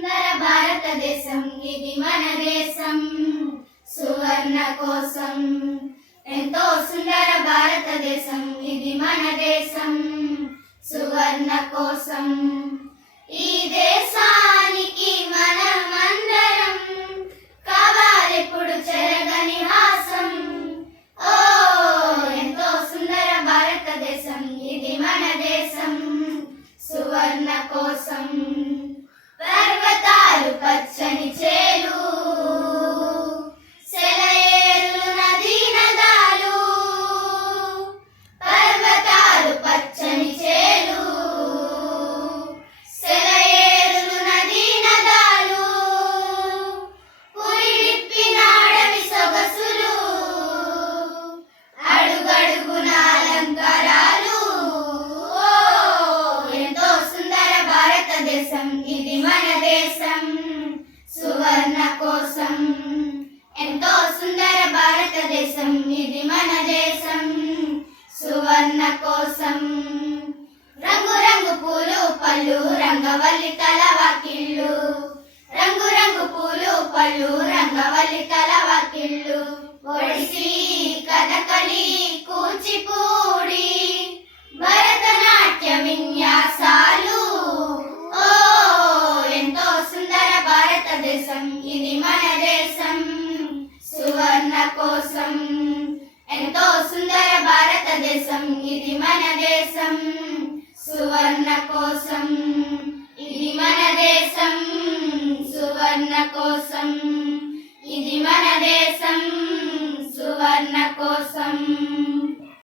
సుందర భారతదేశం ఇది మన దేశం సువర్ణ కోసం ఎంతో సుందర భారతదేశం ఇది మన దేశం సువర్ణ కోసం ఈ దేశానికి మనమందరం కావాలెప్పుడు చెరగని హాసం ఓ ఎంతో సుందర భారతదేశం ఇది మన దేశం సువర్ణ కోసం పర్వతాలు పచ్చని చేలు సెలయేరులు నదీ నదాలు పర్వతాలు పచ్చని చేలు సెలయేరులు నదీ నదాలు పురిడిప్పిన అడవి సొగసులు అడుగడుగున అలంకారాలు ఎంతో సుందర భారతదేశం ఇది మన దేశం సువర్ణ కోసం ఎంతో సుందర భారతదేశం ఇది మన దేశం సువర్ణ కోసం రంగు రంగు పూలు పళ్ళు రంగవల్లి తలవాకిళ్ళు రంగు రంగు పూలు పళ్ళు రంగవల్లి తలవాకిళ్ళు ఒడిసి కథకళి కూచిపూడి భరతనాట్య విన్యాసాలు ఓ ఎంతో సుందర భారతదేశం ఇది మన దేశం సువర్ణ కోసం ఎంతో సుందర భారతదేశం ఇది మన దేశం సువర్ణ కోసం ఇది మన దేశం సువర్ణ కోసం ఇది మన దేశం సువర్ణ కోసం